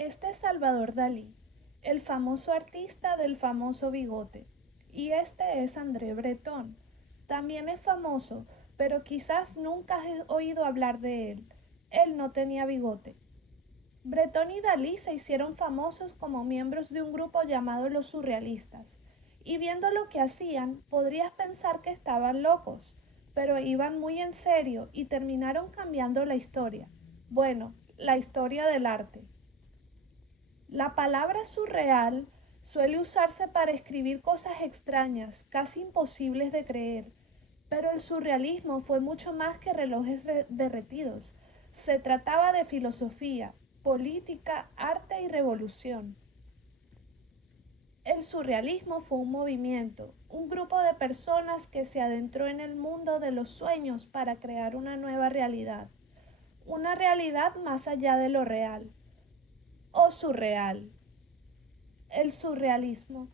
Este es Salvador Dalí, el famoso artista del famoso bigote. Y este es André Breton. También es famoso, pero quizás nunca has oído hablar de él. Él no tenía bigote. Breton y Dalí se hicieron famosos como miembros de un grupo llamado los surrealistas. Y viendo lo que hacían, podrías pensar que estaban locos, pero iban muy en serio y terminaron cambiando la historia. Bueno, la historia del arte. La palabra surreal suele usarse para escribir cosas extrañas, casi imposibles de creer, pero el surrealismo fue mucho más que relojes derretidos. Se trataba de filosofía, política, arte y revolución. El surrealismo fue un movimiento, un grupo de personas que se adentró en el mundo de los sueños para crear una realidad más allá de lo real, o surreal. El surrealismo.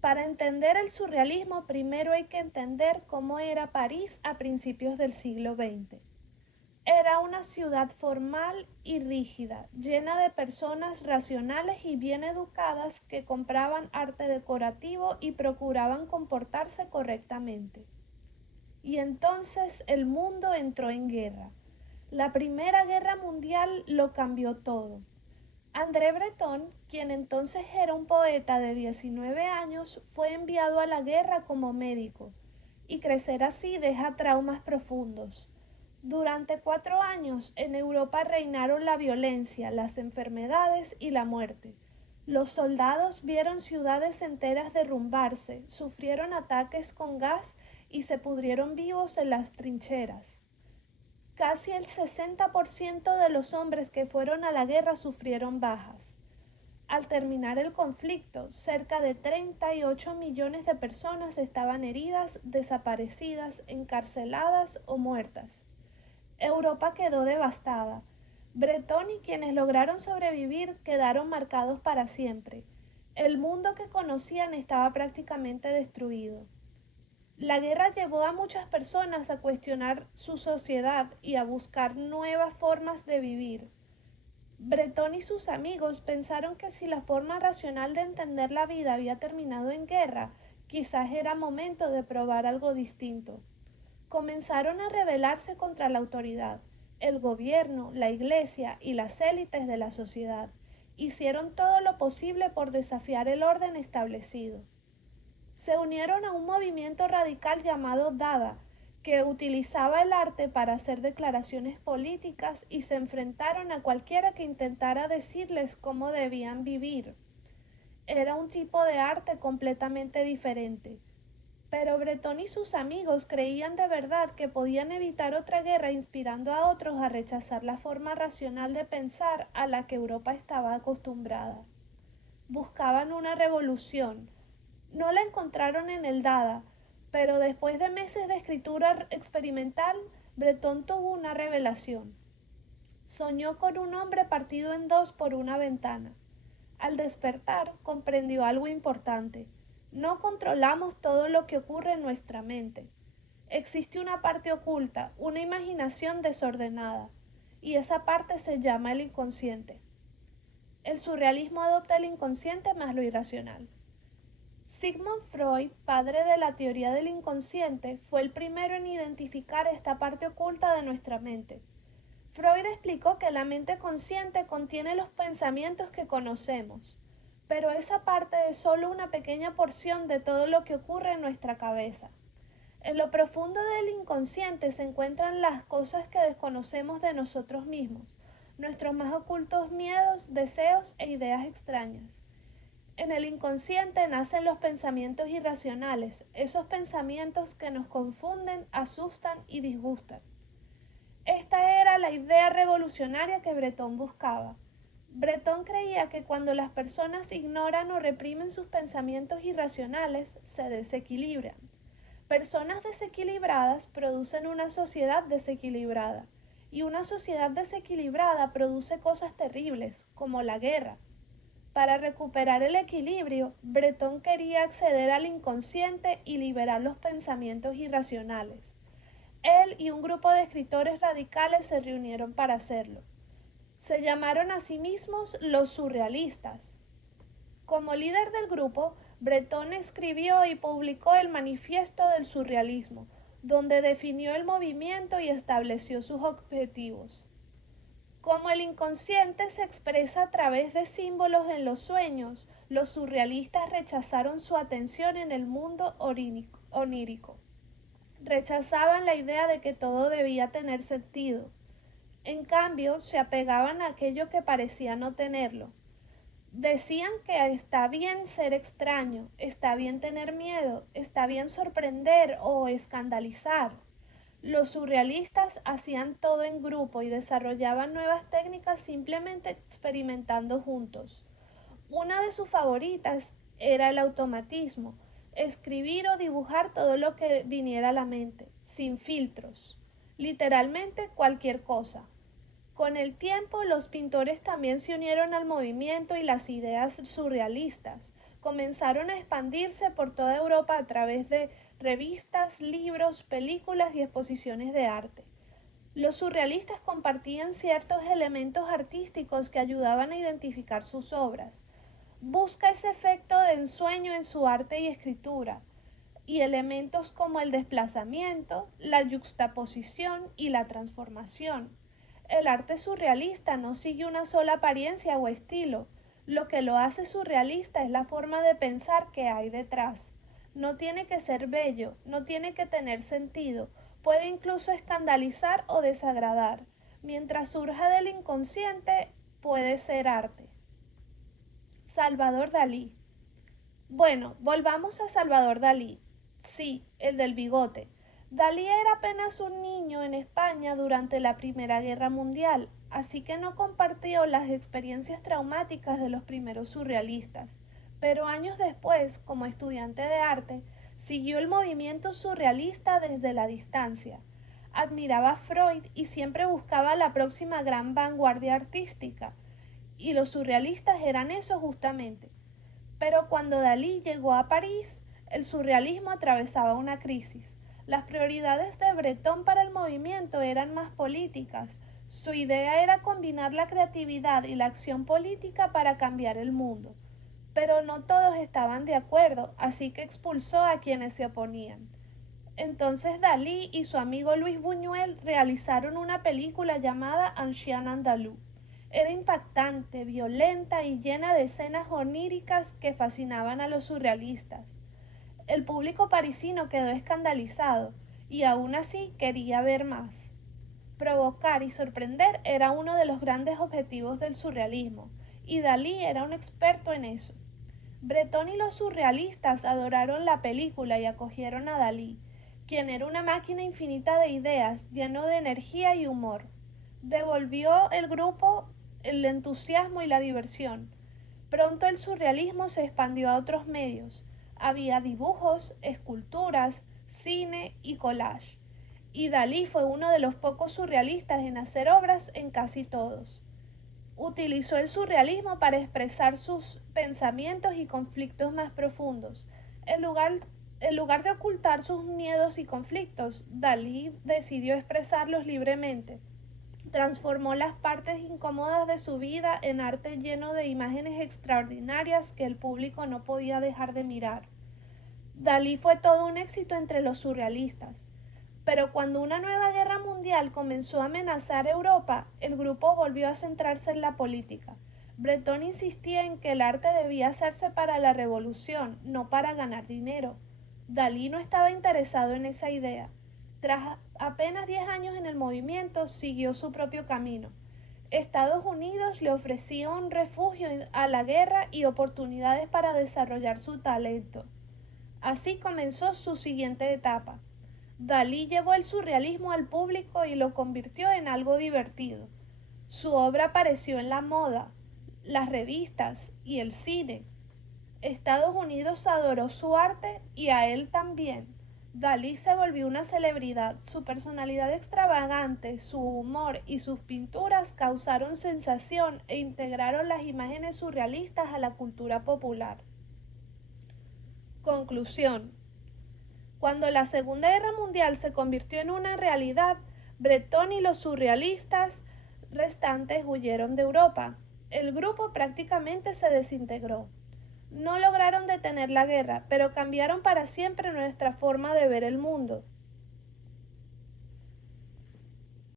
Para entender el surrealismo, primero hay que entender cómo era París a principios del siglo XX. Era una ciudad formal y rígida, llena de personas racionales y bien educadas que compraban arte decorativo y procuraban comportarse correctamente. Y entonces el mundo entró en guerra. La Primera Guerra Mundial lo cambió todo. André Breton, quien entonces era un poeta de 19 años, fue enviado a la guerra como médico, y crecer así deja traumas profundos. Durante 4 años en Europa reinaron la violencia, las enfermedades y la muerte. Los soldados vieron ciudades enteras derrumbarse, sufrieron ataques con gas y se pudrieron vivos en las trincheras. Casi el 60% de los hombres que fueron a la guerra sufrieron bajas. Al terminar el conflicto, cerca de 38 millones de personas estaban heridas, desaparecidas, encarceladas o muertas. Europa quedó devastada. Bretón y quienes lograron sobrevivir quedaron marcados para siempre. El mundo que conocían estaba prácticamente destruido. La guerra llevó a muchas personas a cuestionar su sociedad y a buscar nuevas formas de vivir. Breton y sus amigos pensaron que si la forma racional de entender la vida había terminado en guerra, quizás era momento de probar algo distinto. Comenzaron a rebelarse contra la autoridad, el gobierno, la iglesia y las élites de la sociedad. Hicieron todo lo posible por desafiar el orden establecido. Se unieron a un movimiento radical llamado Dada, que utilizaba el arte para hacer declaraciones políticas y se enfrentaron a cualquiera que intentara decirles cómo debían vivir. Era un tipo de arte completamente diferente. Pero Breton y sus amigos creían de verdad que podían evitar otra guerra inspirando a otros a rechazar la forma racional de pensar a la que Europa estaba acostumbrada. Buscaban una revolución. No la encontraron en el Dada, pero después de meses de escritura experimental, Breton tuvo una revelación. Soñó con un hombre partido en dos por una ventana. Al despertar, comprendió algo importante. No controlamos todo lo que ocurre en nuestra mente. Existe una parte oculta, una imaginación desordenada, y esa parte se llama el inconsciente. El surrealismo adopta el inconsciente más lo irracional. Sigmund Freud, padre de la teoría del inconsciente, fue el primero en identificar esta parte oculta de nuestra mente. Freud explicó que la mente consciente contiene los pensamientos que conocemos, pero esa parte es solo una pequeña porción de todo lo que ocurre en nuestra cabeza. En lo profundo del inconsciente se encuentran las cosas que desconocemos de nosotros mismos, nuestros más ocultos miedos, deseos e ideas extrañas. En el inconsciente nacen los pensamientos irracionales, esos pensamientos que nos confunden, asustan y disgustan. Esta era la idea revolucionaria que Breton buscaba. Breton creía que cuando las personas ignoran o reprimen sus pensamientos irracionales, se desequilibran. Personas desequilibradas producen una sociedad desequilibrada, y una sociedad desequilibrada produce cosas terribles, como la guerra. Para recuperar el equilibrio, Breton quería acceder al inconsciente y liberar los pensamientos Él y un grupo de escritores radicales se reunieron para hacerlo. Se llamaron a sí mismos los surrealistas. Como líder del grupo, Breton escribió y publicó el Manifiesto del Surrealismo, donde definió el movimiento y estableció sus objetivos. Como el inconsciente se expresa a través de símbolos en los sueños, los surrealistas rechazaron su atención en el mundo onírico. Rechazaban la idea de que todo debía tener sentido. En cambio, se apegaban a aquello que parecía no tenerlo. Decían que está bien ser extraño, está bien tener miedo, está bien sorprender o escandalizar. Los surrealistas hacían todo en grupo y desarrollaban nuevas técnicas simplemente experimentando juntos. Una de sus favoritas era el automatismo, escribir o dibujar todo lo que viniera a la mente, sin filtros, literalmente cualquier cosa. Con el tiempo, los pintores también se unieron al movimiento y las ideas surrealistas comenzaron a expandirse por toda Europa a través de revistas, libros, películas y exposiciones de arte. Los surrealistas compartían ciertos elementos artísticos que ayudaban a identificar sus obras. Busca ese efecto de ensueño en su arte y escritura, y elementos como el desplazamiento, la yuxtaposición y la transformación. El arte surrealista no sigue una sola apariencia o estilo. Lo que lo hace surrealista es la forma de pensar que hay detrás. No tiene que ser bello, no tiene que tener sentido, puede incluso escandalizar o desagradar. Mientras surja del inconsciente, puede ser arte. Salvador Dalí. Bueno, volvamos a Salvador Dalí. Sí, el del bigote. Dalí era apenas un niño en España durante la Primera Guerra Mundial, así que no compartió las experiencias traumáticas de los primeros surrealistas. Pero años después, como estudiante de arte, siguió el movimiento surrealista desde la distancia. Admiraba a Freud y siempre buscaba la próxima gran vanguardia artística. Y los surrealistas eran eso justamente. Pero cuando Dalí llegó a París, el surrealismo atravesaba una crisis. Las prioridades de Breton para el movimiento eran más políticas. Su idea era combinar la creatividad y la acción política para cambiar el mundo. Pero no todos estaban de acuerdo, así que expulsó a quienes se oponían. Entonces Dalí y su amigo Luis Buñuel realizaron una película llamada Ancien Andalou. Era impactante, violenta y llena de escenas oníricas que fascinaban a los surrealistas. El público parisino quedó escandalizado y aún así quería ver más. Provocar y sorprender era uno de los grandes objetivos del surrealismo, y Dalí era un experto en eso. Breton y los surrealistas adoraron la película y acogieron a Dalí, quien era una máquina infinita de ideas, lleno de energía y humor. Devolvió el grupo el entusiasmo y la diversión. Pronto el surrealismo se expandió a otros medios. Había dibujos, esculturas, cine y collage. Y Dalí fue uno de los pocos surrealistas en hacer obras en casi todos. Utilizó el surrealismo para expresar sus pensamientos y conflictos más profundos. En lugar de ocultar sus miedos y conflictos, Dalí decidió expresarlos libremente. Transformó las partes incómodas de su vida en arte lleno de imágenes extraordinarias que el público no podía dejar de mirar. Dalí fue todo un éxito entre los surrealistas. Pero cuando una nueva guerra mundial comenzó a amenazar Europa, el grupo volvió a centrarse en la política. Breton insistía en que el arte debía hacerse para la revolución, no para ganar dinero. Dalí no estaba interesado en esa idea. Tras apenas 10 años en el movimiento, siguió su propio camino. Estados Unidos le ofrecía un refugio a la guerra y oportunidades para desarrollar su talento. Así comenzó su siguiente etapa. Dalí llevó el surrealismo al público y lo convirtió en algo divertido. Su obra apareció en la moda, las revistas y el cine. Estados Unidos adoró su arte y a él también. Dalí se volvió una celebridad. Su personalidad extravagante, su humor y sus pinturas causaron sensación e integraron las imágenes surrealistas a la cultura popular. Conclusión. Cuando la Segunda Guerra Mundial se convirtió en una realidad, Breton y los surrealistas habitantes huyeron de Europa. El grupo prácticamente se desintegró. No lograron detener la guerra, pero cambiaron para siempre nuestra forma de ver el mundo.